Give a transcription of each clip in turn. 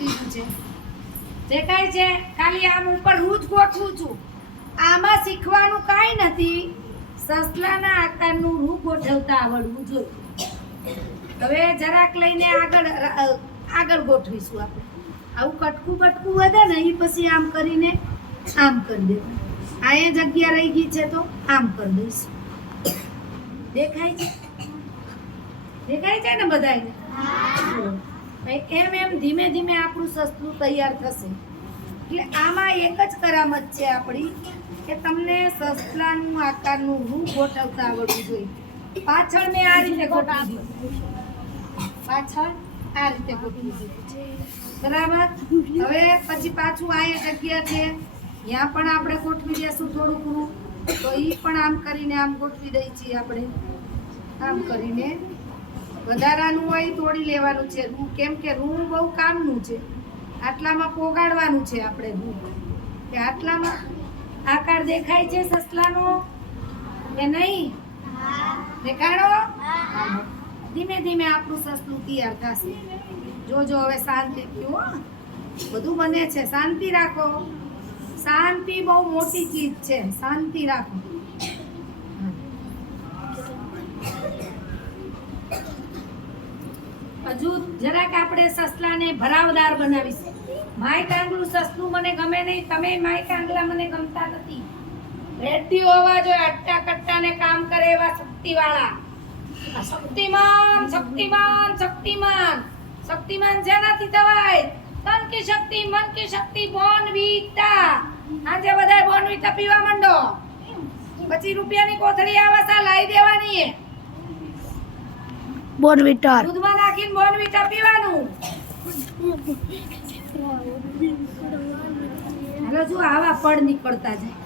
દીધું છે દેખાય છે ખાલી આમ ઉપર હું જ ગોઠવું છું આમાં શીખવાનું કાંઈ નથી સસલાના આકારનું રૂ ગોઠવતા આવડવું જોઈએ હવે જરાક લઈને આગળ ગોઠવીશું આપણે આવું કટકું બટકું વધે ને એ પછી આમ કરીને આમ કરી દેવું અહીંયા જગ્યા રહી ગઈ છે તો આમ કરી દઈશું દેખાય છે ને બધાને એમ એમ ધીમે ધીમે આપણું સસલું તૈયાર થશે એટલે આમાં એક જ કરામત છે આપણી કે તમને સસલાનું આકારનું રૂપ ગોઠવતા આવડવું જોઈએ પાછળ મેં આ રીતે ગોઠવી દીધું પાછળ આ રીતે ગોઠવી દીધું છે બરાબર હવે પછી પાછું અહીંયા જગ્યા છે ત્યાં પણ આપણે ગોઠવી દઈશું થોડું ઘણું તો એ પણ આમ કરીને આમ ગોઠવી દઈએ છીએ આપણે આમ કરીને વધારાનું હોય તોડી લેવાનું છે રૂ કેમ કે રૂ બહુ કામનું છે આટલામાં પોગાડવાનું છે આપણે રૂ કે આટલામાં આકાર દેખાય છે સસલાનો કે નહીં દેખાડો ધીમે ધીમે આપણું સસલું તૈયાર થશે જોજો હવે શાંતિથી હો બધું બને છે શાંતિ રાખો શાંતિ બહુ મોટી ચીજ છે શાંતિ રાખો હજુ જરાક આપણે સસલાને ભરાવદાર બનાવીશું માય કાંગલું સસલું મને ગમે નહીં તમે માય કાંગલા મને ગમતા નથી રેડી હોવા જોઈએ અટ્ટા કટ્ટા ને કામ કરે એવા શક્તિવાળા શક્તિમાન શક્તિમાન શક્તિમાન શક્તિમાન જેનાથી થવાય તન કી શક્તિ મન કી શક્તિ બોનવીટા આજે બધાય બોનવીટા પીવા માંડો પછી રૂપિયાની કોથળી આવાસા લાવી દેવાની બોનવીટા દૂધમાં નાખીને બોનવીટા પીવાનું હાલો જો આવા પડ નીકળતા જાય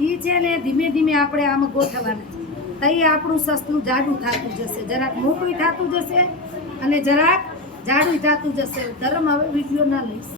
ઈ છે ને ધીમે ધીમે આપણે આમાં ગોઠવવાના છે તઈ આપણું સસલું જાડું થતું જશે જરાક મોટું થતું જશે અને જરાક જાડું થતું જશે ધર્મ હવે વિડીયો ના લઈશ